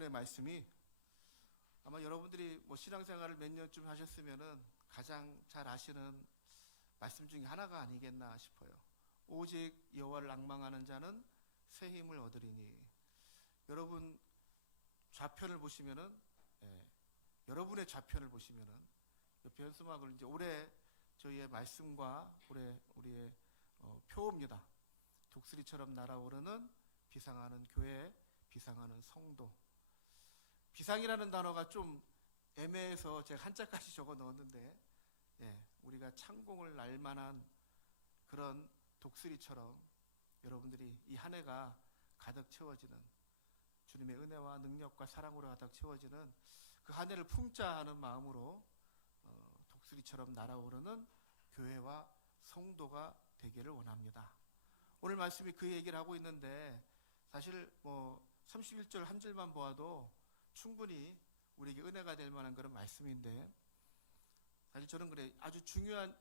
본문의 말씀이 아마 여러분들이 뭐 신앙생활을 몇 년쯤 하셨으면은 가장 잘 아시는 말씀 중에 하나가 아니겠나 싶어요. 오직 여호와를 앙망하는 자는 새 힘을 얻으리니. 여러분 좌편을 보시면은, 여러분의 좌편을 보시면은 옆에 현수막을 이제 올해 저희의 말씀과 올해 우리의 표입니다. 독수리처럼 날아오르는 비상하는 교회, 비상하는 성도. 비상이라는 단어가 좀 애매해서 제가 한자까지 적어 넣었는데, 우리가 창공을 날 만한 그런 독수리처럼 여러분들이 이 한 해가 가득 채워지는, 주님의 은혜와 능력과 사랑으로 가득 채워지는 그 한 해를 품자 하는 마음으로 독수리처럼 날아오르는 교회와 성도가 되기를 원합니다. 오늘 말씀이 그 얘기를 하고 있는데, 사실 뭐 31절 한 절만 보아도 충분히 우리에게 은혜가 될 만한 그런 말씀인데, 사실 저는 그래, 아주 중요한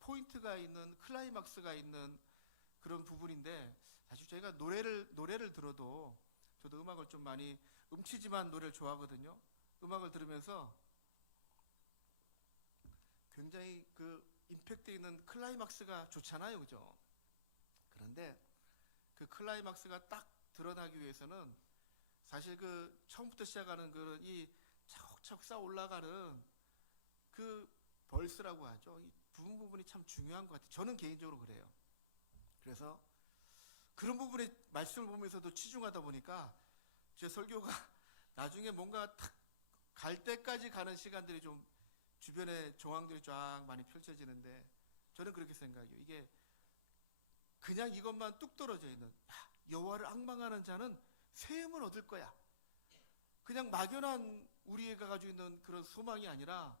포인트가 있는, 클라이막스가 있는 그런 부분인데, 사실 저희가 노래를 들어도, 저도 음악을 좀 많이, 음치지만 노래를 좋아하거든요. 음악을 들으면서 굉장히 그 임팩트 있는 클라이막스가 좋잖아요, 그죠? 그런데 그 클라이막스가 딱 드러나기 위해서는 사실 그 처음부터 시작하는 그런 이 차곡차곡 쌓아 올라가는 그 벌스라고 하죠. 이 부분이 참 중요한 것 같아요. 저는 개인적으로 그래요. 그래서 그런 부분에 말씀을 보면서도 치중하다 보니까 제 설교가 나중에 뭔가 탁 갈 때까지 가는 시간들이 좀 주변에 정황들이 쫙 많이 펼쳐지는데, 저는 그렇게 생각해요. 이게 그냥 이것만 뚝 떨어져 있는, 여호와를 앙망하는 자는 새 힘을 얻을 거야, 그냥 막연한 우리가 가지고 있는 그런 소망이 아니라,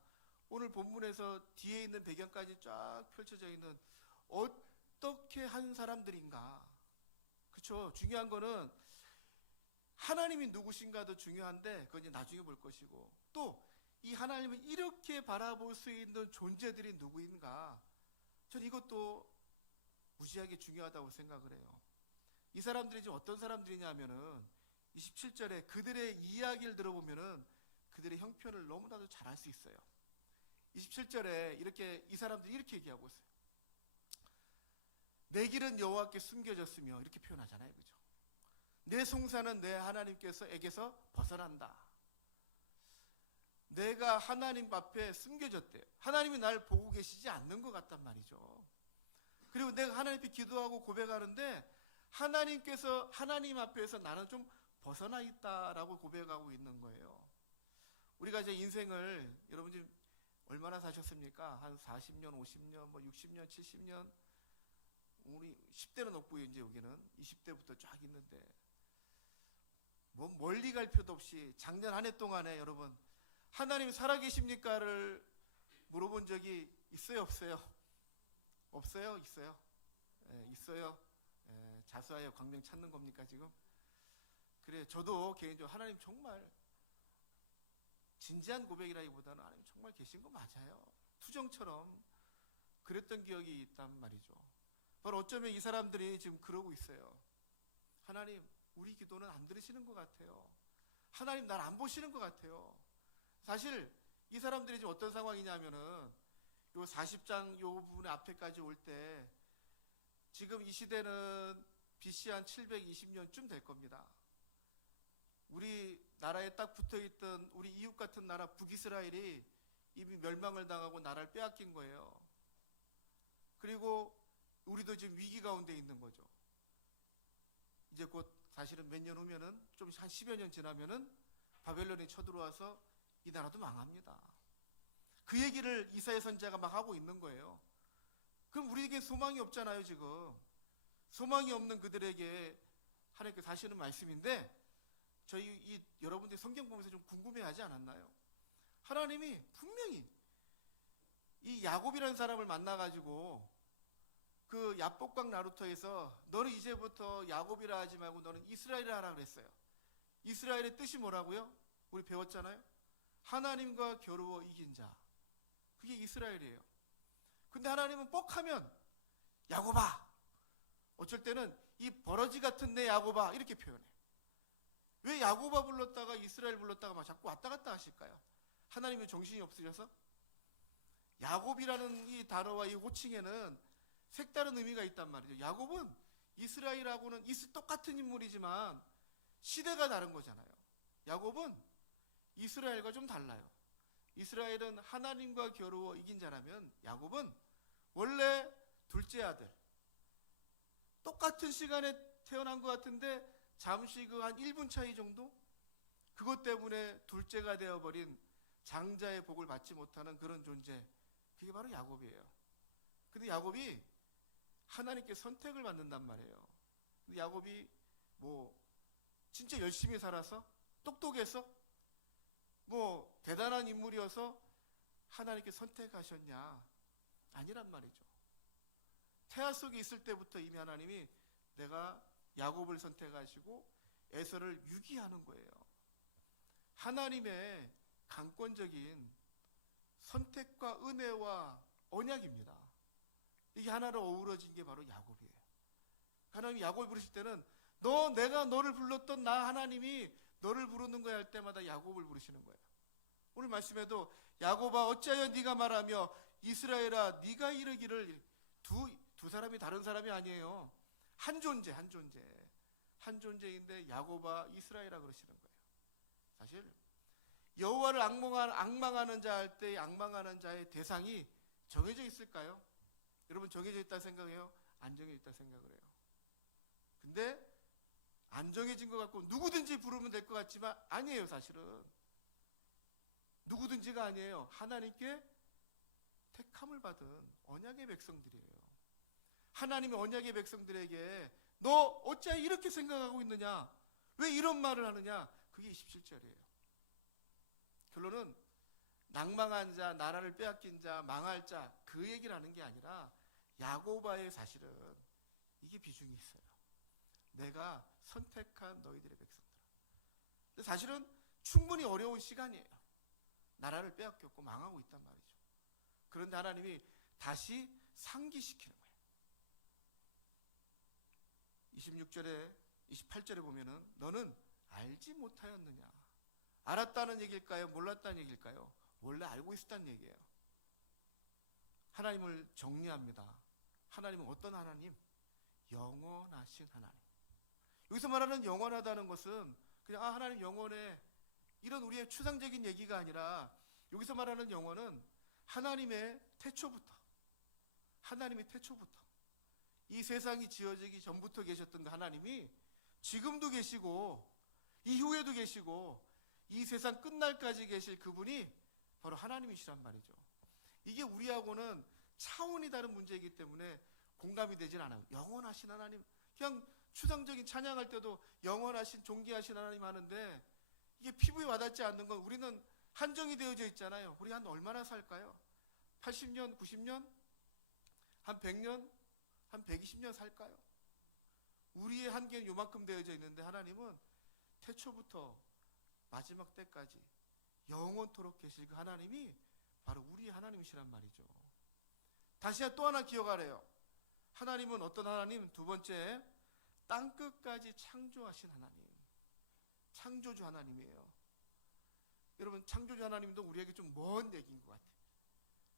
오늘 본문에서 뒤에 있는 배경까지 쫙 펼쳐져 있는 어떻게 한 사람들인가. 그렇죠? 중요한 거는 하나님이 누구신가도 중요한데, 그건 이제 나중에 볼 것이고, 또 이 하나님을 이렇게 바라볼 수 있는 존재들이 누구인가, 저는 이것도 무지하게 중요하다고 생각을 해요. 이 사람들이 지금 어떤 사람들이냐면은 27절에 그들의 이야기를 들어보면은 그들의 형편을 너무나도 잘 알 수 있어요. 27절에 이렇게 이 사람들이 이렇게 얘기하고 있어요. 내 길은 여호와께 숨겨졌으며, 이렇게 표현하잖아요, 그죠? 내 송사는 내 하나님께서에게서 벗어난다. 내가 하나님 앞에 숨겨졌대요. 하나님이 날 보고 계시지 않는 것 같단 말이죠. 그리고 내가 하나님 앞에 기도하고 고백하는데 하나님께서, 하나님 앞에서 나는 좀 벗어나 있다라고 고백하고 있는 거예요. 우리가 이제 인생을, 여러분 지금 얼마나 사셨습니까? 한 40년, 50년, 뭐 60년, 70년. 우리 10대는 없고요. 이제 여기는 20대부터 쫙 있는데, 뭐 멀리 갈 필요도 없이 작년 한 해 동안에 여러분 하나님 살아계십니까를 물어본 적이 있어요, 없어요? 없어요? 있어요? 있어요. 자수하여 광명 찾는 겁니까 지금? 그래, 저도 개인적으로 하나님 정말, 진지한 고백이라기보다는 하나님 정말 계신 거 맞아요. 투정처럼 그랬던 기억이 있단 말이죠. 바로 어쩌면 이 사람들이 지금 그러고 있어요. 하나님, 우리 기도는 안 들으시는 것 같아요. 하나님, 날 안 보시는 것 같아요. 사실 이 사람들이 지금 어떤 상황이냐면은, 요 40장 요 부분의 앞에까지 올 때, 지금 이 시대는 BC 한 720년쯤 될 겁니다. 우리 나라에 딱 붙어있던 우리 이웃 같은 나라 북이스라엘이 이미 멸망을 당하고 나라를 빼앗긴 거예요. 그리고 우리도 지금 위기 가운데 있는 거죠. 이제 곧 사실은 몇 년 후면은, 좀 한 10여 년 지나면은 바벨론이 쳐들어와서 이 나라도 망합니다. 그 얘기를 이사야 선지자가 막 하고 있는 거예요. 그럼 우리에게 소망이 없잖아요, 지금. 소망이 없는 그들에게 하나님께서 하시는 말씀인데, 저희 여러분들이 성경 보면서 좀 궁금해하지 않았나요? 하나님이 분명히 이 야곱이라는 사람을 만나가지고 그 야복강 나루터에서 너는 이제부터 야곱이라 하지 말고 너는 이스라엘이라 하라 그랬어요. 이스라엘의 뜻이 뭐라고요? 우리 배웠잖아요. 하나님과 겨루어 이긴 자. 그게 이스라엘이에요. 근데 하나님은 뻑하면 야곱아, 어쩔 때는 이 버러지 같은 내 야곱아, 이렇게 표현해요. 왜 야고바 불렀다가 이스라엘 불렀다가 막 자꾸 왔다 갔다 하실까요? 하나님의 정신이 없으셔서? 야곱이라는 이 단어와 이 호칭에는 색다른 의미가 있단 말이죠. 야곱은 이스라엘하고는 똑같은 인물이지만 시대가 다른 거잖아요. 야곱은 이스라엘과 좀 달라요. 이스라엘은 하나님과 겨루어 이긴 자라면 야곱은 원래 둘째 아들, 똑같은 시간에 태어난 것 같은데 잠시 그 한 1분 차이 정도? 그것 때문에 둘째가 되어버린 장자의 복을 받지 못하는 그런 존재, 그게 바로 야곱이에요. 근데 야곱이 하나님께 선택을 받는단 말이에요. 근데 야곱이 뭐 진짜 열심히 살아서 똑똑해서 뭐 대단한 인물이어서 하나님께 선택하셨냐? 아니란 말이죠. 태아 속에 있을 때부터 이미 하나님이 내가 야곱을 선택하시고 에서를 유기하는 거예요. 하나님의 강권적인 선택과 은혜와 언약입니다. 이게 하나로 어우러진 게 바로 야곱이에요. 하나님이 야곱을 부르실 때는 내가 너를 불렀던 나 하나님이 너를 부르는 거야 할 때마다 야곱을 부르시는 거예요. 오늘 말씀에도 야곱아 어찌하여 네가 말하며 이스라엘아 네가 이르기를, 두 사람이 다른 사람이 아니에요. 한 존재인데 야곱아 이스라엘아 그러시는 거예요. 사실 여호와를 악망하는 자 할 때 악망하는 자의 대상이 정해져 있을까요? 여러분 정해져 있다 생각해요? 안 정해져 있다 생각을 해요. 근데 안 정해진 것 같고 누구든지 부르면 될 것 같지만 아니에요. 사실은 누구든지가 아니에요. 하나님께 택함을 받은 언약의 백성들이에요. 하나님의 언약의 백성들에게 너 어찌 이렇게 생각하고 있느냐? 왜 이런 말을 하느냐? 그게 27절이에요. 결론은 낭망한 자, 나라를 빼앗긴 자, 망할 자, 그 얘기를 하는 게 아니라 야고바의 사실은 이게 비중이 있어요. 내가 선택한 너희들의 백성들. 근데 사실은 충분히 어려운 시간이에요. 나라를 빼앗겼고 망하고 있단 말이죠. 그런데 하나님이 다시 상기시키는 거예요. 26절에 28절에 보면은 너는 알지 못하였느냐? 알았다는 얘기일까요? 몰랐다는 얘기일까요? 원래 알고 있었다는 얘기예요. 하나님을 정리합니다. 하나님은 어떤 하나님? 영원하신 하나님. 여기서 말하는 영원하다는 것은 그냥 하나님 영원해 이런 우리의 추상적인 얘기가 아니라 여기서 말하는 영원은 하나님의 태초부터 이 세상이 지어지기 전부터 계셨던 그 하나님이 지금도 계시고 이후에도 계시고 이 세상 끝날까지 계실 그분이 바로 하나님이시란 말이죠. 이게 우리하고는 차원이 다른 문제이기 때문에 공감이 되진 않아요. 영원하신 하나님, 그냥 추상적인 찬양할 때도 영원하신 존귀하신 하나님 하는데 이게 피부에 와닿지 않는 건 우리는 한정이 되어져 있잖아요. 우리 한 얼마나 살까요? 80년, 90년? 한 100년? 한 120년 살까요? 우리의 한계는 요만큼 되어져 있는데 하나님은 태초부터 마지막 때까지 영원토록 계실 그 하나님이 바로 우리의 하나님이시란 말이죠. 다시 또 하나 기억하래요. 하나님은 어떤 하나님? 두 번째, 땅끝까지 창조하신 하나님. 창조주 하나님이에요. 여러분 창조주 하나님도 우리에게 좀 먼 얘기인 것 같아요.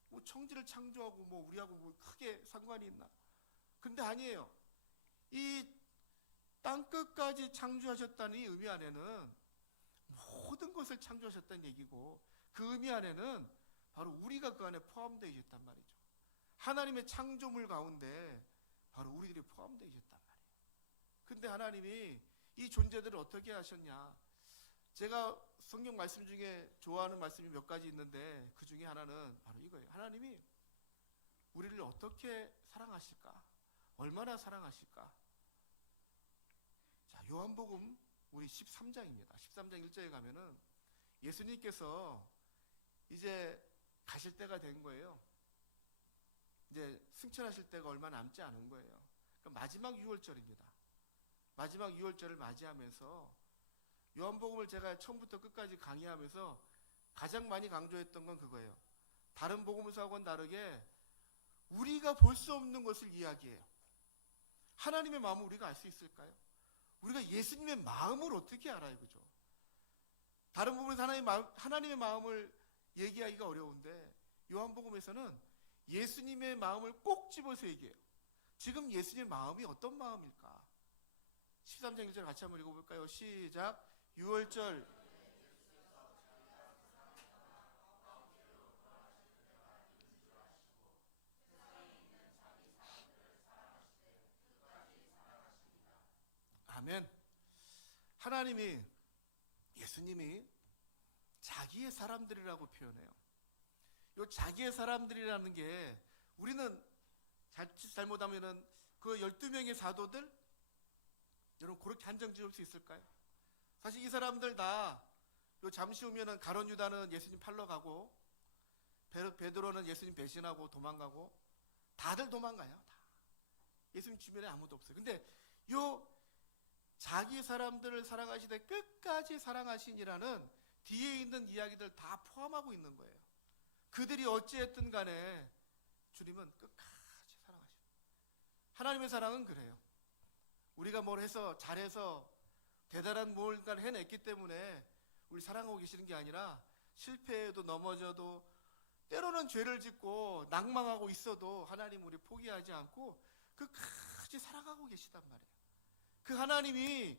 뭐 청지를 창조하고 뭐 우리하고 뭐 크게 상관이 있나? 근데 아니에요. 이 땅끝까지 창조하셨다는 이 의미 안에는 모든 것을 창조하셨다는 얘기고 그 의미 안에는 바로 우리가 그 안에 포함되어 있단 말이죠. 하나님의 창조물 가운데 바로 우리들이 포함되어 있단 말이에요. 근데 하나님이 이 존재들을 어떻게 하셨냐? 제가 성경 말씀 중에 좋아하는 말씀이 몇 가지 있는데 그 중에 하나는 바로 이거예요. 하나님이 우리를 어떻게 사랑하실까? 얼마나 사랑하실까? 자, 요한복음 우리 13장입니다. 13장 1절에 가면은 예수님께서 이제 가실 때가 된 거예요. 이제 승천하실 때가 얼마 남지 않은 거예요. 그러니까 마지막 6월절입니다. 마지막 6월절을 맞이하면서 요한복음을 제가 처음부터 끝까지 강의하면서 가장 많이 강조했던 건 그거예요. 다른 복음서하고는 다르게 우리가 볼 수 없는 것을 이야기해요. 하나님의 마음을 우리가 알 수 있을까요? 우리가 예수님의 마음을 어떻게 알아요? 그죠? 다른 부분에서 하나님의 마음을 얘기하기가 어려운데 요한복음에서는 예수님의 마음을 꼭 집어서 얘기해요. 지금 예수님의 마음이 어떤 마음일까? 13장 1절 같이 한번 읽어볼까요? 시작. 6월절 아멘. 하나님이, 예수님이 자기의 사람들이라고 표현해요. 이 자기의 사람들이라는 게 우리는 잘못하면은 그 12명의 사도들 여러분 그렇게 한정 지을 수 있을까요? 사실 이 사람들 다 잠시 후면은 가룟 유다는 예수님 팔러 가고 베드로는 예수님 배신하고 도망가고 다들 도망가요. 다. 예수님 주변에 아무도 없어요. 근데 요 자기 사람들을 사랑하시되 끝까지 사랑하시니라는 뒤에 있는 이야기들 다 포함하고 있는 거예요. 그들이 어찌했든 간에 주님은 끝까지 사랑하시고, 하나님의 사랑은 그래요. 우리가 뭘 해서 잘해서 대단한 무언가를 해냈기 때문에 우리 사랑하고 계시는 게 아니라 실패해도 넘어져도 때로는 죄를 짓고 낭망하고 있어도 하나님 우리 포기하지 않고 끝까지 사랑하고 계시단 말이에요. 그 하나님이,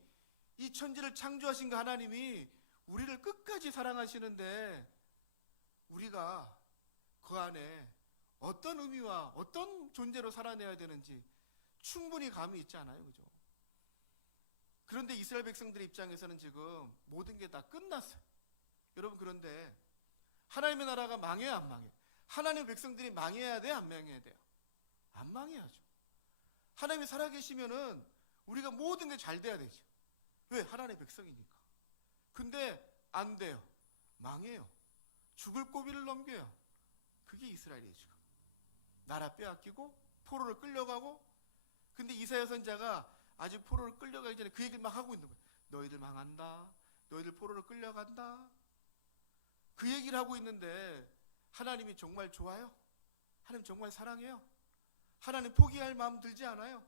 이 천지를 창조하신 그 하나님이 우리를 끝까지 사랑하시는데 우리가 그 안에 어떤 의미와 어떤 존재로 살아내야 되는지 충분히 감이 있지 않아요, 그죠? 그런데 이스라엘 백성들의 입장에서는 지금 모든 게 다 끝났어요. 여러분, 그런데 하나님의 나라가 망해요, 안 망해요? 하나님의 백성들이 망해야 돼요, 안 망해야 돼요? 안 망해야죠. 하나님이 살아계시면은 우리가 모든 게 잘 돼야 되죠. 왜? 하나님의 백성이니까. 근데 안 돼요. 망해요. 죽을 고비를 넘겨요. 그게 이스라엘이에요, 지금. 나라 빼앗기고 포로를 끌려가고. 근데 이사야 선지자가 아직 포로를 끌려가기 전에 그 얘기를 막 하고 있는 거예요. 너희들 망한다. 너희들 포로를 끌려간다. 그 얘기를 하고 있는데 하나님이 정말 좋아요? 하나님 정말 사랑해요? 하나님 포기할 마음 들지 않아요?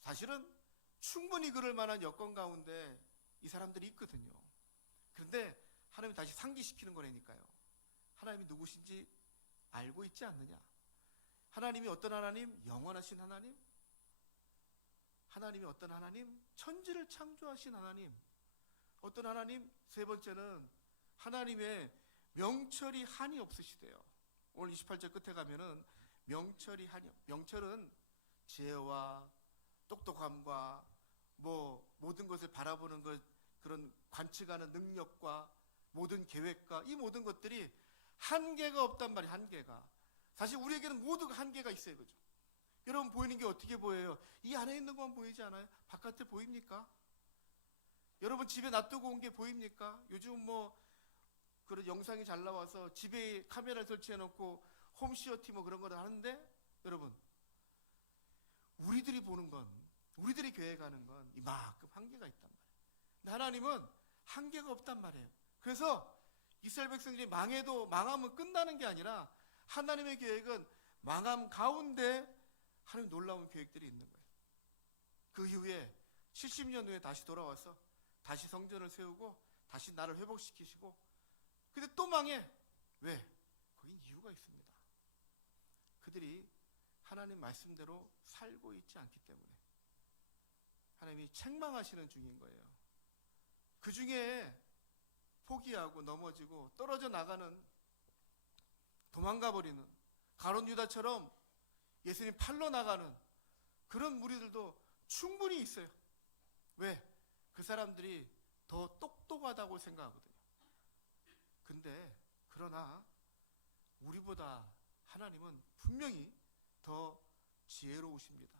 사실은 충분히 그럴 만한 여건 가운데 이 사람들이 있거든요. 그런데 하나님이 다시 상기시키는 거라니까요. 하나님이 누구신지 알고 있지 않느냐? 하나님이 어떤 하나님? 영원하신 하나님? 하나님이 어떤 하나님? 천지를 창조하신 하나님. 어떤 하나님? 세 번째는 하나님의 명철이 한이 없으시대요. 오늘 28절 끝에 가면은 명철이 한이, 명철은 지혜와 똑똑함과 모든 것을 바라보는 것, 그런 관측하는 능력과 모든 계획과 이 모든 것들이 한계가 없단 말이에요. 한계가. 사실 우리에게는 모두가 한계가 있어요, 그죠? 여러분, 보이는 게 어떻게 보여요? 이 안에 있는 건 보이지 않아요? 바깥에 보입니까? 여러분, 집에 놔두고 온 게 보입니까? 요즘 그런 영상이 잘 나와서 집에 카메라를 설치해 놓고 홈시어티 그런 거를 하는데, 여러분, 우리들이 보는 건, 우리들이 계획하는 건 이만큼 한계가 있단 말이에요. 근데 하나님은 한계가 없단 말이에요. 그래서 이스라엘 백성들이 망하면 끝나는 게 아니라 하나님의 계획은 망함 가운데 하나님 놀라운 계획들이 있는 거예요. 그 이후에 70년 후에 다시 돌아와서 다시 성전을 세우고 다시 나를 회복시키시고, 근데 또 망해. 왜? 거긴 이유가 있습니다. 그들이 하나님 말씀대로 살고 있지 않기 때문에 하나님이 책망하시는 중인 거예요. 그 중에 포기하고 넘어지고 떨어져 나가는, 도망가 버리는, 가룟 유다처럼 예수님 팔러 나가는 그런 무리들도 충분히 있어요. 왜? 그 사람들이 더 똑똑하다고 생각하거든요. 근데 그러나 우리보다 하나님은 분명히 더 지혜로우십니다.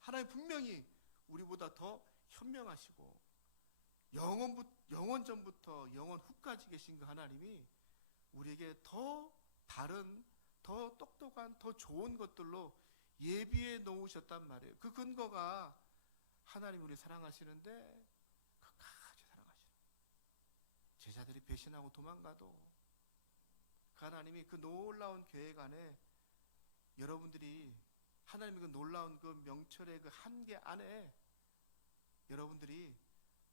하나님 분명히 우리보다 더 현명하시고 영원 전부터 영원 후까지 계신 그 하나님이 우리에게 더 다른, 더 똑똑한, 더 좋은 것들로 예비해 놓으셨단 말이에요. 그 근거가 하나님 우리 사랑하시는데 끝까지 사랑하시는, 제자들이 배신하고 도망가도 그 하나님이 그 놀라운 계획 안에, 여러분들이 하나님의 그 놀라운 그 명철의 그 한계 안에 여러분들이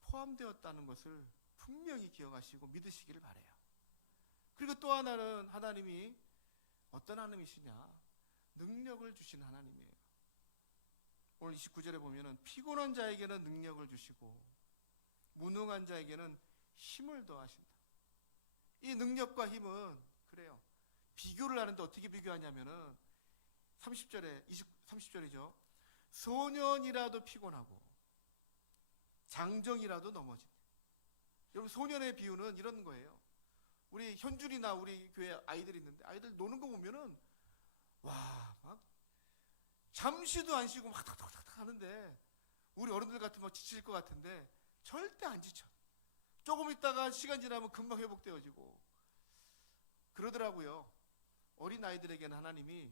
포함되었다는 것을 분명히 기억하시고 믿으시기를 바라요. 그리고 또 하나는 하나님이 어떤 하나님이시냐? 능력을 주신 하나님이에요. 오늘 29절에 보면은 피곤한 자에게는 능력을 주시고 무능한 자에게는 힘을 더하신다. 이 능력과 힘은 그래요. 비교를 하는데 어떻게 비교하냐면은 30절이죠. 소년이라도 피곤하고 장정이라도 넘어진다. 여러분, 소년의 비유는 이런 거예요. 우리 현준이나 우리 교회 아이들이 있는데 아이들 노는 거 보면은 와, 막 잠시도 안 쉬고 막 탁탁탁탁 하는데 우리 어른들 같으면 막 지칠 것 같은데 절대 안 지쳐. 조금 있다가 시간 지나면 금방 회복되어지고 그러더라고요. 어린 아이들에게는 하나님이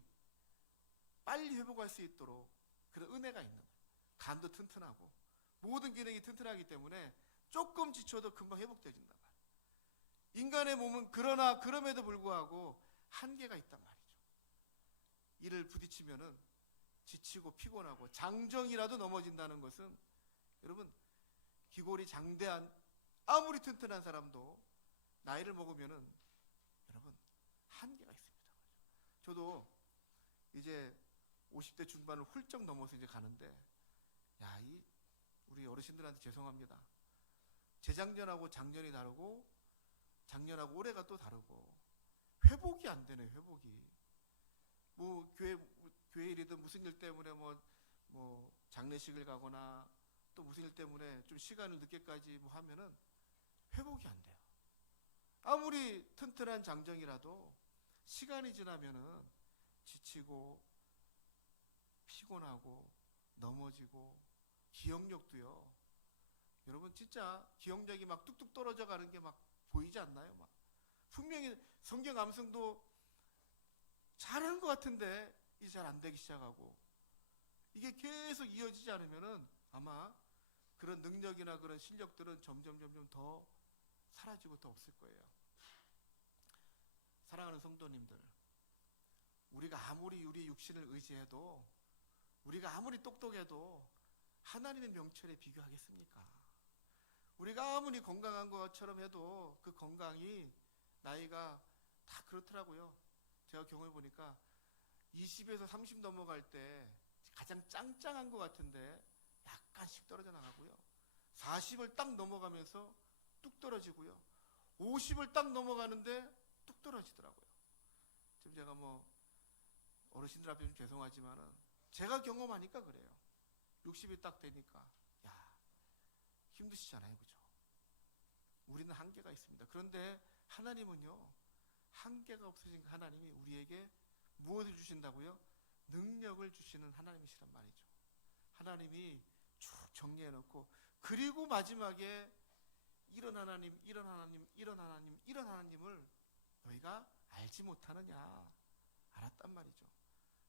빨리 회복할 수 있도록 그런 은혜가 있는 거예요. 간도 튼튼하고 모든 기능이 튼튼하기 때문에 조금 지쳐도 금방 회복되어진단 말이에요. 인간의 몸은 그러나 그럼에도 불구하고 한계가 있단 말이죠. 이를 부딪히면은 지치고 피곤하고 장정이라도 넘어진다는 것은 여러분, 기골이 장대한 아무리 튼튼한 사람도 나이를 먹으면은 여러분 한계가 있습니다. 저도 이제 50대 중반을 훌쩍 넘어서 이제 가는데 우리 어르신들한테 죄송합니다. 재작년하고 작년이 다르고 작년하고 올해가 또 다르고 회복이 안 되네요. 회복이 뭐 교회 일이든 무슨 일 때문에 뭐 장례식을 가거나 또 무슨 일 때문에 좀 시간을 늦게까지 뭐 하면은 회복이 안 돼요. 아무리 튼튼한 장정이라도 시간이 지나면은 지치고 피곤하고 넘어지고 기억력도요. 여러분 진짜 기억력이 막 뚝뚝 떨어져 가는 게 막 보이지 않나요? 막 분명히 성경 암송도 잘하는 것 같은데 이제 잘 안 되기 시작하고 이게 계속 이어지지 않으면은 아마 그런 능력이나 그런 실력들은 점점 더 사라지고 더 없을 거예요. 사랑하는 성도님들, 우리가 아무리 우리 육신을 의지해도 우리가 아무리 똑똑해도 하나님의 명철에 비교하겠습니까? 우리가 아무리 건강한 것처럼 해도 그 건강이 나이가 다 그렇더라고요. 제가 경험해 보니까 20에서 30 넘어갈 때 가장 짱짱한 것 같은데 약간씩 떨어져 나가고요. 40을 딱 넘어가면서 뚝 떨어지고요. 50을 딱 넘어가는데 뚝 떨어지더라고요. 지금 제가 뭐 어르신들 앞에 좀 죄송하지만은 제가 경험하니까 그래요. 60이 딱 되니까 힘드시잖아요, 그죠? 우리는 한계가 있습니다. 그런데 하나님은요, 한계가 없으신 하나님이 우리에게 무엇을 주신다고요? 능력을 주시는 하나님이시란 말이죠. 하나님이 쭉 정리해놓고 그리고 마지막에 이런 하나님, 이런 하나님, 이런 하나님, 이런 하나님을 너희가 알지 못하느냐 알았단 말이죠.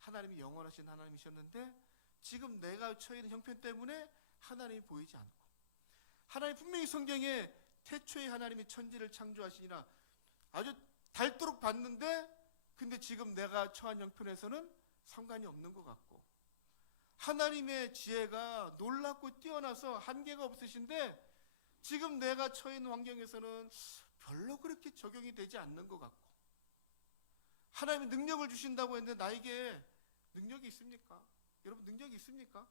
하나님이 영원하신 하나님이셨는데 지금 내가 처해 있는 형편 때문에 하나님이 보이지 않고, 하나님 분명히 성경에 태초에 하나님이 천지를 창조하시니라 아주 닳도록 봤는데 근데 지금 내가 처한 형편에서는 상관이 없는 것 같고, 하나님의 지혜가 놀랍고 뛰어나서 한계가 없으신데 지금 내가 처해 있는 환경에서는 별로 그렇게 적용이 되지 않는 것 같고, 하나님이 능력을 주신다고 했는데 나에게 능력이 있습니까? 여러분 능력이 있습니까?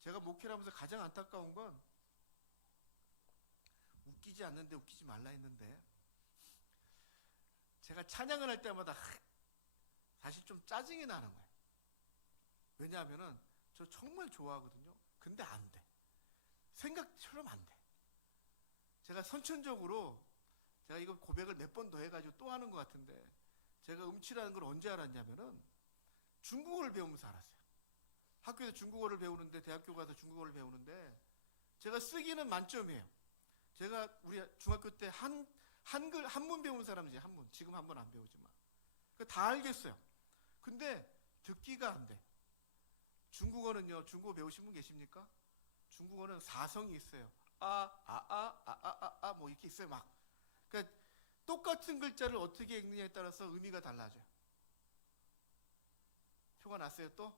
제가 목회를 하면서 가장 안타까운 건 웃기지 않는데 웃기지 말라 했는데 제가 찬양을 할 때마다 사실 좀 짜증이 나는 거예요. 왜냐하면은 저 정말 좋아하거든요. 근데 안 돼. 생각처럼 안 돼. 제가 선천적으로 제가 이거 고백을 몇 번 더 해가지고 또 하는 것 같은데 제가 음치라는 걸 언제 알았냐면은 중국어를 배우면서 알았어요. 학교에서 중국어를 배우는데 대학교 가서 중국어를 배우는데 제가 쓰기는 만점이에요. 제가 우리 중학교 때 한글 한문 배운 사람이지, 한문. 지금 한문 안 배우지만 다 알겠어요. 근데 듣기가 안 돼. 중국어는요, 중국어 배우신 분 계십니까? 중국어는 사성이 있어요. 뭐 이렇게 있어요. 막. 그러니까 똑같은 글자를 어떻게 읽느냐에 따라서 의미가 달라져요. 표가 났어요 또?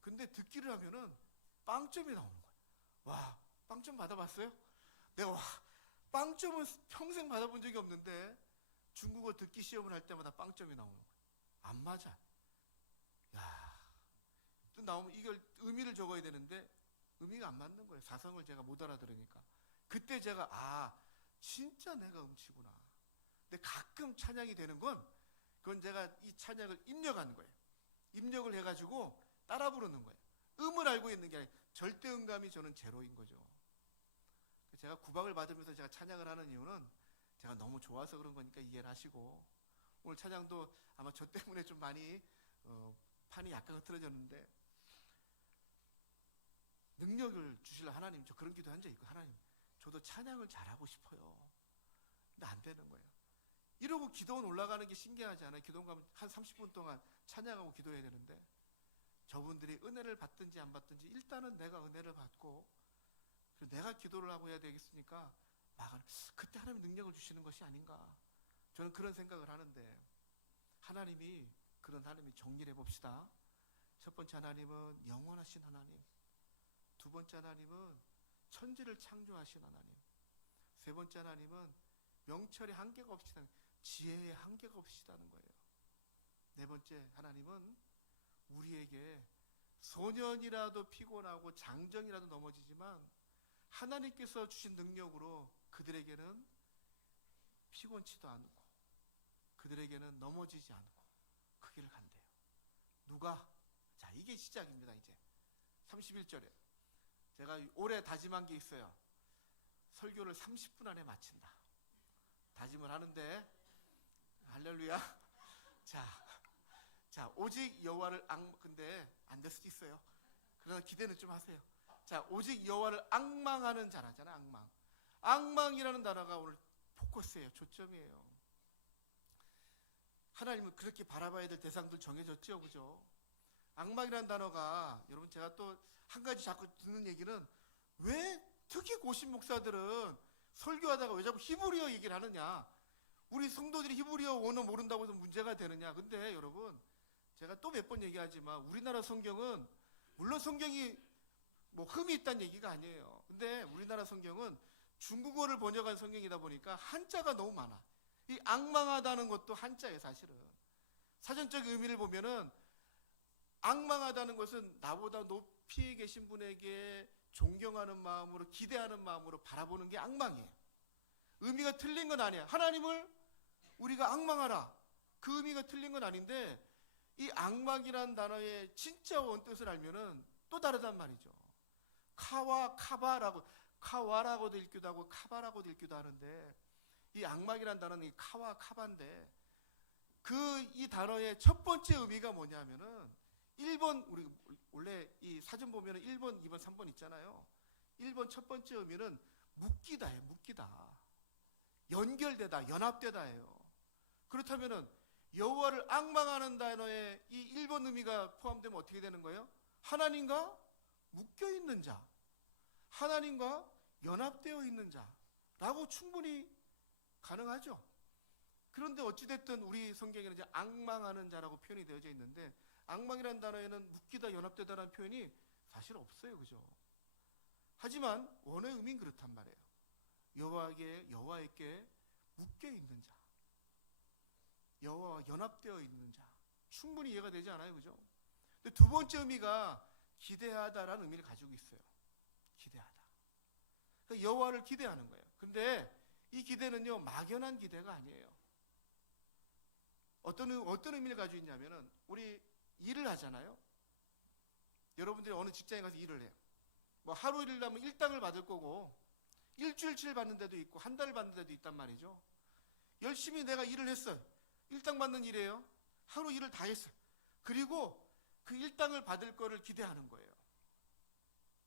근데 듣기를 하면은 빵점이 나오는 거예요. 와, 빵점 받아봤어요? 내가 빵점은 평생 받아본 적이 없는데 중국어 듣기 시험을 할 때마다 빵점이 나오는 거예요. 안 맞아. 야, 또 나오면 이걸 의미를 적어야 되는데 의미가 안 맞는 거예요. 사성을 제가 못 알아들으니까. 그때 제가 진짜 내가 음치구나. 근데 가끔 찬양이 되는 건 그건 제가 이 찬양을 입력한 거예요. 입력을 해가지고 따라 부르는 거예요. 음을 알고 있는 게 아니라 절대 음감이 저는 제로인 거죠. 제가 구박을 받으면서 제가 찬양을 하는 이유는 제가 너무 좋아서 그런 거니까 이해를 하시고, 오늘 찬양도 아마 저 때문에 좀 많이 판이 약간 흐트러졌는데, 능력을 주실 하나님, 저 그런 기도 한 적 있고, 하나님 저도 찬양을 잘하고 싶어요. 근데 안 되는 거예요. 이러고 기도원 올라가는 게 신기하지 않아요? 기도원 가면 한 30분 동안 찬양하고 기도해야 되는데, 저분들이 은혜를 받든지 안 받든지 일단은 내가 은혜를 받고 내가 기도를 하고 해야 되겠으니까 그때 하나님 능력을 주시는 것이 아닌가, 저는 그런 생각을 하는데, 하나님이 그런 하나님이 정리를 해봅시다. 첫 번째 하나님은 영원하신 하나님, 두 번째 하나님은 천지를 창조하신 하나님, 세 번째 하나님은 명철의 한계가 없으시다는, 지혜의 한계가 없으시다는 거예요. 네 번째 하나님은 우리에게 소년이라도 피곤하고 장정이라도 넘어지지만 하나님께서 주신 능력으로 그들에게는 피곤치도 않고 그들에게는 넘어지지 않고 그 길을 간대요. 누가? 자, 이게 시작입니다. 이제 31절에 제가 올해 다짐한 게 있어요. 설교를 30분 안에 마친다 다짐을 하는데, 할렐루야. 자, 오직 여호와를 근데 안 될 수도 있어요. 그러나 기대는 좀 하세요. 자, 오직 여호와를 앙망하는 자라잖아요. 앙망이라는 단어가 오늘 포커스예요. 초점이에요. 하나님은 그렇게 바라봐야 될 대상들 정해졌죠, 그죠? 앙망이라는 단어가, 여러분 제가 또 한 가지 자꾸 듣는 얘기는, 왜 특히 고신 목사들은 설교하다가 왜 자꾸 히브리어 얘기를 하느냐, 우리 성도들이 히브리어 원어 모른다고 해서 문제가 되느냐. 근데 여러분, 제가 또 몇 번 얘기하지만 우리나라 성경은, 물론 성경이 뭐 흠이 있다는 얘기가 아니에요. 근데 우리나라 성경은 중국어를 번역한 성경이다 보니까 한자가 너무 많아. 이 앙망하다는 것도 한자예요. 사실은 사전적 의미를 보면은 앙망하다는 것은 나보다 높이 계신 분에게 존경하는 마음으로, 기대하는 마음으로 바라보는 게 앙망이에요. 의미가 틀린 건 아니야. 하나님을 우리가 앙망하라, 그 의미가 틀린 건 아닌데, 이 앙망이라는 단어의 진짜 원뜻을 알면은 또 다르단 말이죠. 카와 카바라고, 카와라고도 읽기도 하고 카바라고도 읽기도 하는데, 이 앙망이라는 단어는 이 카와 카바인데, 이 단어의 첫 번째 의미가 뭐냐면은, 1번, 우리 원래 이 사전 보면은 1번, 2번, 3번 있잖아요. 1번 첫 번째 의미는 묶이다예요. 묶이다, 연결되다, 연합되다예요. 그렇다면은 여호와를 앙망하는 단어에 이 1번 의미가 포함되면 어떻게 되는 거예요? 하나님과 묶여있는 자, 하나님과 연합되어 있는 자라고 충분히 가능하죠. 그런데 어찌됐든 우리 성경에는 이제 앙망하는 자라고 표현이 되어져 있는데, 앙망이라는 단어에는 묶이다, 연합되다라는 표현이 사실 없어요. 그죠? 하지만 원어의 의미는 그렇단 말이에요. 여호와에게 묶여있는 자, 여호와와 연합되어 있는 자, 충분히 이해가 되지 않아요? 그죠? 근데 두 번째 의미가 기대하다라는 의미를 가지고 있어요. 기대하다, 그러니까 여호와를 기대하는 거예요. 근데 이 기대는요, 막연한 기대가 아니에요. 어떤 의미를 가지고 있냐면은, 우리 일을 하잖아요. 여러분들이 어느 직장에 가서 일을 해요. 뭐 하루 일을 하면 일당을 받을 거고, 일주일치를 받는 데도 있고 한 달을 받는 데도 있단 말이죠. 열심히 내가 일을 했어요. 일당 받는 일이에요. 하루 일을 다 했어요. 그리고 그 일당을 받을 거를 기대하는 거예요.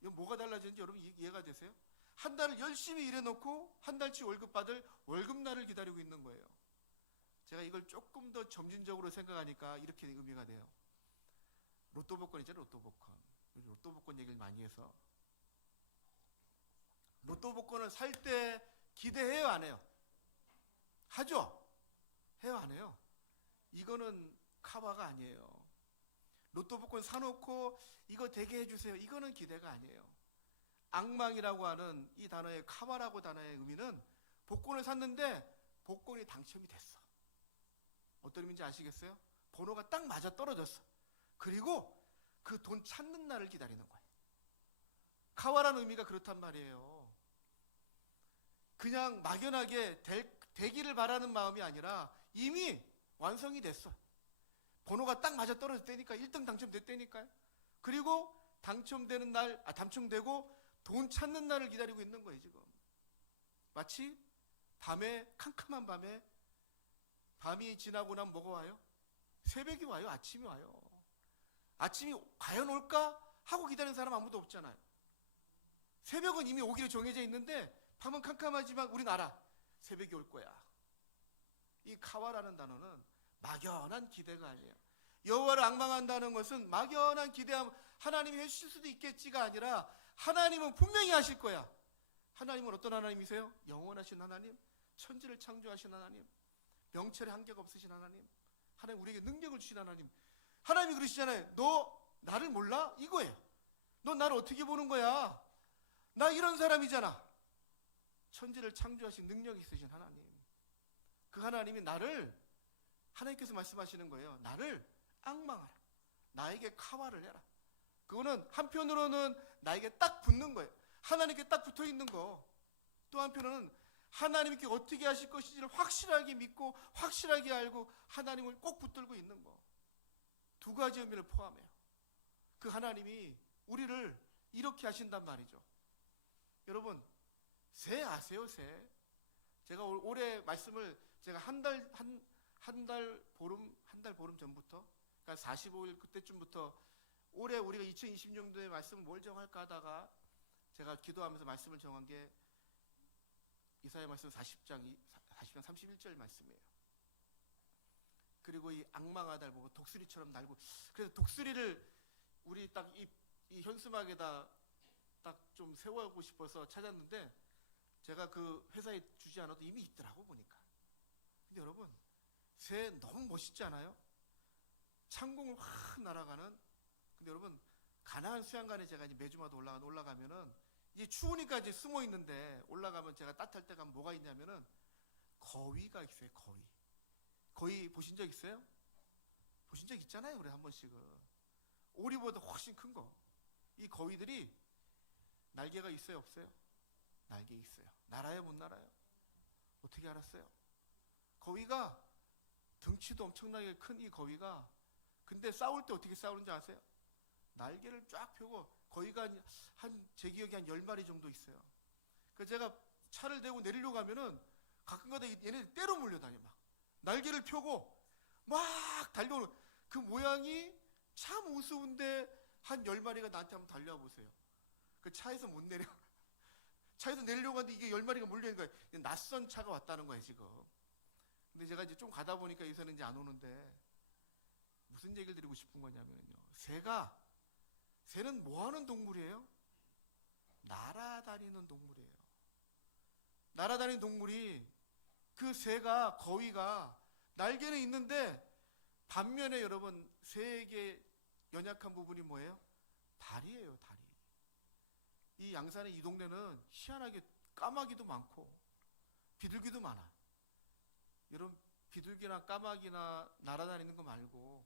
이건 뭐가 달라지는지 여러분 이해가 되세요? 한 달을 열심히 일해놓고 한 달치 월급 받을 월급날을 기다리고 있는 거예요. 제가 이걸 조금 더 점진적으로 생각하니까 이렇게 의미가 돼요. 로또 복권 있잖아요. 로또 복권 얘기를 많이 해서, 로또 복권을 살 때 기대해요, 안 해요? 하죠? 해요, 안 해요? 이거는 카바가 아니에요. 로또 복권 사놓고 이거 되게 해주세요, 이거는 기대가 아니에요. 앙망이라고 하는 이 단어의 카바라고 단어의 의미는 복권을 샀는데 복권이 당첨이 됐어. 어떤 의미인지 아시겠어요? 번호가 딱 맞아 떨어졌어. 그리고 그 돈 찾는 날을 기다리는 거예요. 카와라는 의미가 그렇단 말이에요. 그냥 막연하게 되기를 바라는 마음이 아니라 이미 완성이 됐어. 번호가 딱 맞아 떨어졌다니까. 1등 당첨됐다니까요. 그리고 당첨되는 날, 당첨되고 돈 찾는 날을 기다리고 있는 거예요, 지금. 마치 밤에, 캄캄한 밤에, 밤이 지나고 나면 뭐가 와요? 새벽이 와요, 아침이 와요. 아침이 과연 올까? 하고 기다리는 사람 아무도 없잖아요. 새벽은 이미 오기로 정해져 있는데 밤은 캄캄하지만 우린 알아. 새벽이 올 거야. 이 카와라는 단어는 막연한 기대가 아니에요. 여호와를 앙망한다는 것은 막연한 기대함, 하나님이 해주실 수도 있겠지가 아니라 하나님은 분명히 하실 거야. 하나님은 어떤 하나님이세요? 영원하신 하나님, 천지를 창조하신 하나님, 명철의 한계가 없으신 하나님, 하나님 우리에게 능력을 주신 하나님. 하나님이 그러시잖아요. 너 나를 몰라? 이거예요. 너 나를 어떻게 보는 거야? 나 이런 사람이잖아. 천지를 창조하신 능력이 있으신 하나님. 그 하나님이 나를, 하나님께서 말씀하시는 거예요. 나를 앙망하라. 나에게 카와를 해라. 그거는 한편으로는 나에게 딱 붙는 거예요. 하나님께 딱 붙어 있는 거. 또 한편으로는 하나님께 어떻게 하실 것인지를 확실하게 믿고 확실하게 알고 하나님을 꼭 붙들고 있는 거. 두 가지 의미를 포함해요. 그 하나님이 우리를 이렇게 하신단 말이죠. 여러분, 새 아세요, 새? 제가 올해 말씀을 제가 한 달 보름 전부터, 그러니까 45일 그때쯤부터 올해 우리가 2020년도에 말씀을 뭘 정할까 하다가 제가 기도하면서 말씀을 정한 게 이사야 말씀 40장 31절 말씀이에요. 그리고 이 앙망하다를 보고 독수리처럼 날고, 그래서 독수리를 우리 딱 이 현수막에다 딱 좀 세워보고 싶어서 찾았는데 제가 그 회사에 주지 않아도 이미 있더라고 보니까. 근데 여러분, 새 너무 멋있지 않아요? 창공을 확 날아가는. 근데 여러분, 가나안 수양관에 제가 이제 매주마다 올라가면은 이제 추우니까 이제 숨어 있는데 올라가면 제가 따뜻할 때 가면 뭐가 있냐면은 거위가 있어요. 거위 보신 적 있어요? 보신 적 있잖아요. 그래 한 번씩은. 오리보다 훨씬 큰 거. 이 거위들이 날개가 있어요, 없어요? 날개 있어요. 날아요, 못 날아요? 어떻게 알았어요? 거위가 등치도 엄청나게 큰 이 거위가, 근데 싸울 때 어떻게 싸우는지 아세요? 날개를 쫙 펴고, 거위가 제 기억에 한 10마리 정도 있어요. 그래서 제가 차를 대고 내리려고 하면은 가끔가다 얘네들 때로 몰려다녀. 막 날개를 펴고 막 달려오는 그 모양이 참 우스운데 한 10마리가 나한테 한번 달려와 보세요. 그 차에서 못 내려. 차에서 내리려고 하는데 이게 10마리가 몰려있는 거예요. 낯선 차가 왔다는 거예요, 지금. 근데 제가 이제 좀 가다 보니까 요새는 이제 안 오는데, 무슨 얘기를 드리고 싶은 거냐면요. 새는 뭐 하는 동물이에요? 날아다니는 동물이에요. 날아다니는 동물이, 그 새가, 거위가 날개는 있는데 반면에 여러분, 새에게 연약한 부분이 뭐예요? 다리예요, 다리. 이 양산의 이 동네는 희한하게 까마귀도 많고 비둘기도 많아. 여러분, 비둘기나 까마귀나 날아다니는 거 말고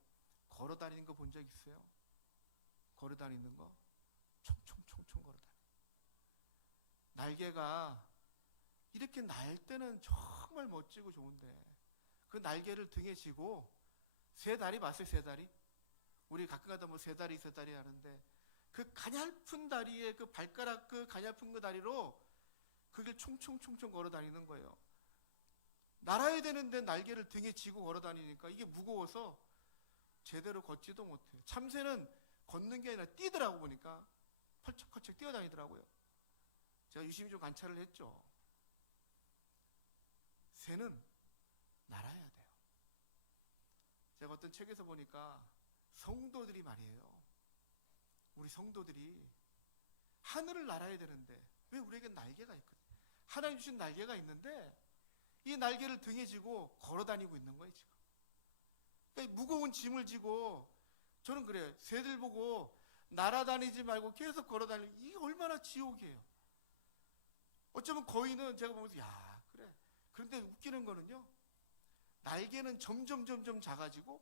걸어다니는 거 본 적 있어요? 걸어다니는 거? 총총총총 걸어다녀. 날개가 이렇게 날 때는 정말 멋지고 좋은데 그 날개를 등에 지고, 새 다리 봤어요? 새 다리? 우리 가끔가다 뭐 새 다리 하는데 그 가냘픈 다리에 그 발가락 그 가냘픈 그 다리로 그 길 총총총총 걸어 다니는 거예요. 날아야 되는데 날개를 등에 지고 걸어 다니니까 이게 무거워서 제대로 걷지도 못해요. 참새는 걷는 게 아니라 뛰더라고 보니까 펄쩍펄쩍 뛰어다니더라고요. 제가 유심히 좀 관찰을 했죠. 새는 날아야 돼요. 제가 어떤 책에서 보니까 성도들이 말이에요. 우리 성도들이 하늘을 날아야 되는데 왜 우리에겐 날개가 있거든요. 하나님 주신 날개가 있는데 이 날개를 등에 지고 걸어 다니고 있는 거예요, 지금. 그러니까 무거운 짐을 지고, 저는 그래요. 새들 보고 날아다니지 말고 계속 걸어 다니는, 이게 얼마나 지옥이에요. 어쩌면 거위는 제가 보면서, 야, 그래. 그런데 웃기는 거는요, 날개는 점점 작아지고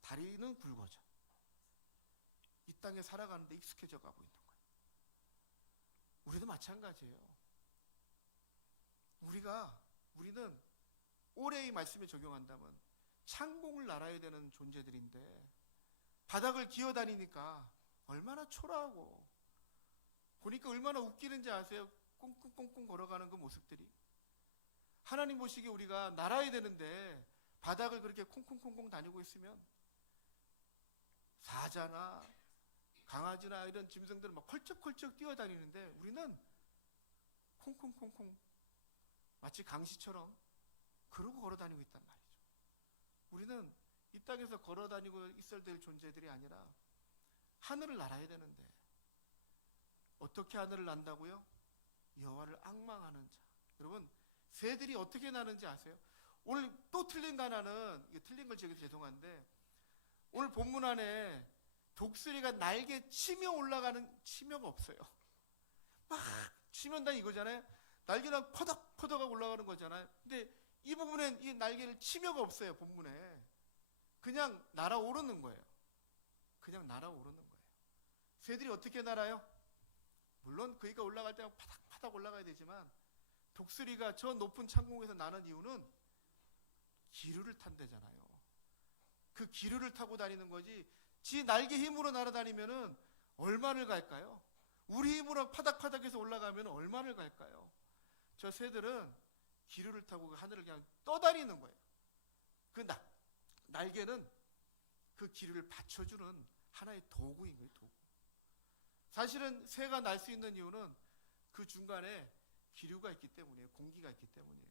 다리는 굵어져. 이 땅에 살아가는데 익숙해져 가고 있는 거예요. 우리도 마찬가지예요. 우리는 올해 이 말씀에 적용한다면 창공을 날아야 되는 존재들인데 바닥을 기어다니니까 얼마나 초라하고, 보니까 얼마나 웃기는지 아세요? 꽁꽁꽁꽁 걸어가는 그 모습들이. 하나님 보시기에 우리가 날아야 되는데 바닥을 그렇게 콩콩콩콩 다니고 있으면 사자나 강아지나 이런 짐승들은 막 펄쩍펄쩍 뛰어다니는데 우리는 콩콩콩콩 마치 강시처럼 그러고 걸어다니고 있단 말이죠. 우리는 이 땅에서 걸어다니고 있어야 될 존재들이 아니라 하늘을 날아야 되는데 어떻게 하늘을 난다고요? 여호와를 앙망하는 자. 여러분, 새들이 어떻게 나는지 아세요? 오늘 또 틀린 거 하나는, 이거 틀린 걸 제가 죄송한데, 오늘 본문 안에 독수리가 날개 치며 올라가는, 치며가 없어요. 막 치면다 이거잖아요. 날개랑 퍼덕퍼덕하고 올라가는 거잖아요. 근데 이 부분엔 이 날개를 치며가 없어요. 본문에 그냥 날아오르는 거예요. 그냥 날아오르는 거예요. 새들이 어떻게 날아요? 물론 그이가 올라갈 때 파닥파닥 올라가야 되지만 독수리가 저 높은 창공에서 나는 이유는 기류를 탄대잖아요. 그 기류를 타고 다니는 거지, 지 날개 힘으로 날아다니면은 얼마를 갈까요? 우리 힘으로 파닥파닥해서 올라가면 얼마를 갈까요? 저 새들은 기류를 타고 그 하늘을 그냥 떠다니는 거예요. 그 날개는 그 기류를 받쳐주는 하나의 도구인 거예요. 도구. 사실은 새가 날 수 있는 이유는 그 중간에 기류가 있기 때문이에요. 공기가 있기 때문이에요.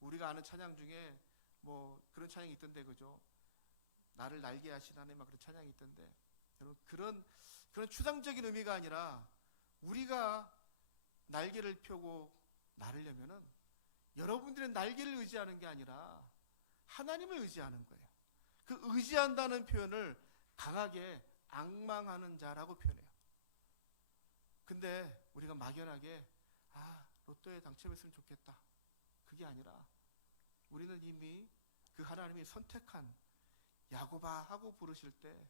우리가 아는 찬양 중에 뭐 그런 찬양이 있던데, 그죠? 나를 날게 하신 하나님, 막 그런 찬양이 있던데, 그런 추상적인 의미가 아니라 우리가 날개를 펴고 나르려면은 여러분들의 날개를 의지하는 게 아니라 하나님을 의지하는 거예요. 그 의지한다는 표현을 강하게 앙망하는 자라고 표현해요. 근데 우리가 막연하게 로또에 당첨했으면 좋겠다, 그게 아니라 우리는 이미 그 하나님이 선택한 야곱아 하고 부르실 때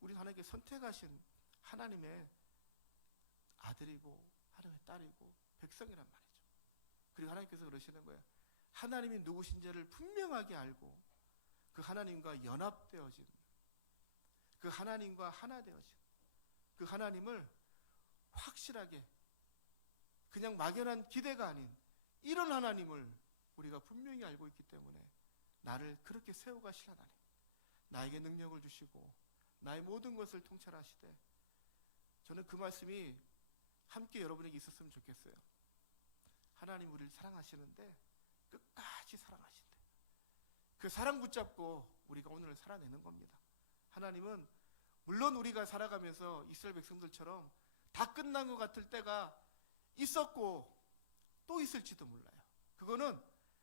우리 하나님께 선택하신 하나님의 아들이고 하나님의 딸이고 백성이란 말이죠. 그리고 하나님께서 그러시는 거예요. 하나님이 누구신지를 분명하게 알고 그 하나님과 연합되어진, 그 하나님과 하나 되어진 그 하나님을 확실하게, 그냥 막연한 기대가 아닌 이런 하나님을 우리가 분명히 알고 있기 때문에 나를 그렇게 세워가실 하나님, 나에게 능력을 주시고 나의 모든 것을 통찰하시되, 저는 그 말씀이 함께 여러분에게 있었으면 좋겠어요. 하나님 우리를 사랑하시는데 끝까지 사랑하신대. 그 사랑 붙잡고 우리가 오늘을 살아내는 겁니다. 하나님은 물론 우리가 살아가면서 이스라엘 백성들처럼 다 끝난 것 같을 때가 있었고 또 있을지도 몰라요. 그거는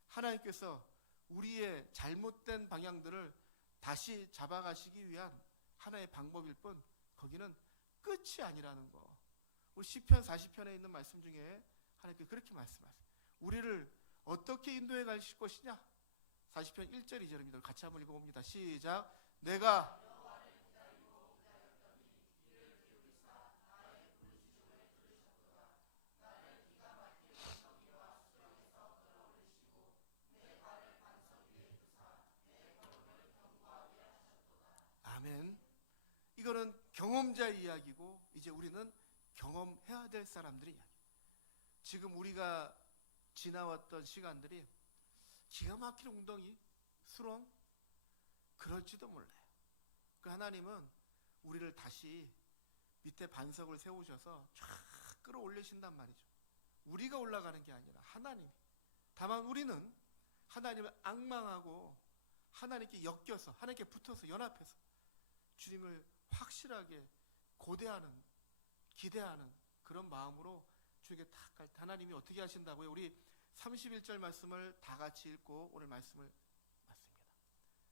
하나님께서 우리의 잘못된 방향들을 다시 잡아가시기 위한 하나의 방법일 뿐, 거기는 끝이 아니라는 거. 우리 시편 40편에 있는 말씀 중에 하나님께서 그렇게 말씀하세요. 우리를 어떻게 인도해 가실 것이냐? 40편 1절 2절입니다. 같이 한번 읽어봅니다. 시작. 내가 아멘. 이거는 경험자의 이야기고, 이제 우리는 경험해야 될 사람들의 이야기. 지금 우리가 지나왔던 시간들이 기가 막힌 웅덩이, 수렁, 그럴지도 몰라요. 그 하나님은 우리를 다시 밑에 반석을 세우셔서 쫙 끌어올리신단 말이죠. 우리가 올라가는 게 아니라 하나님이. 다만 우리는 하나님을 앙망하고 하나님께 엮여서, 하나님께 붙어서 연합해서 주님을 확실하게 고대하는, 기대하는 그런 마음으로 주에게 탁 갈 때 하나님이 어떻게 하신다고요? 우리 31절 말씀을 다 같이 읽고 오늘 말씀을 맞습니다.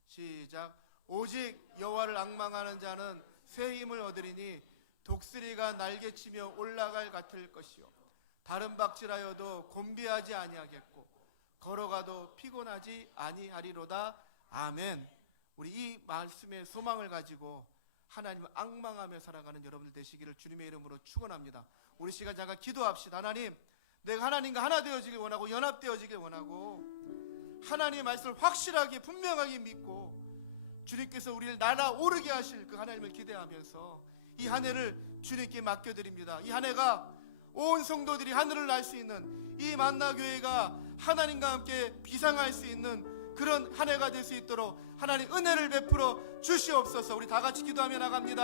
시작. 오직 여호와를 앙망하는 자는 새 힘을 얻으리니 독수리가 날개치며 올라갈 같을 것이요 다른 박질하여도 곤비하지 아니하겠고 걸어가도 피곤하지 아니하리로다. 아멘. 우리 이 말씀의 소망을 가지고 하나님을 앙망하며 살아가는 여러분들 되시기를 주님의 이름으로 축원합니다. 우리 시간 잠깐 기도합시다. 하나님, 내가 하나님과 하나 되어지길 원하고 연합되어지길 원하고 하나님의 말씀을 확실하게 분명하게 믿고 주님께서 우리를 날아오르게 하실 그 하나님을 기대하면서 이 한 해를 주님께 맡겨드립니다. 이 한 해가 온 성도들이 하늘을 날 수 있는 이 만나교회가 하나님과 함께 비상할 수 있는 그런 한 해가 될 수 있도록 하나님 은혜를 베풀어 주시옵소서. 우리 다 같이 기도하며 나갑니다.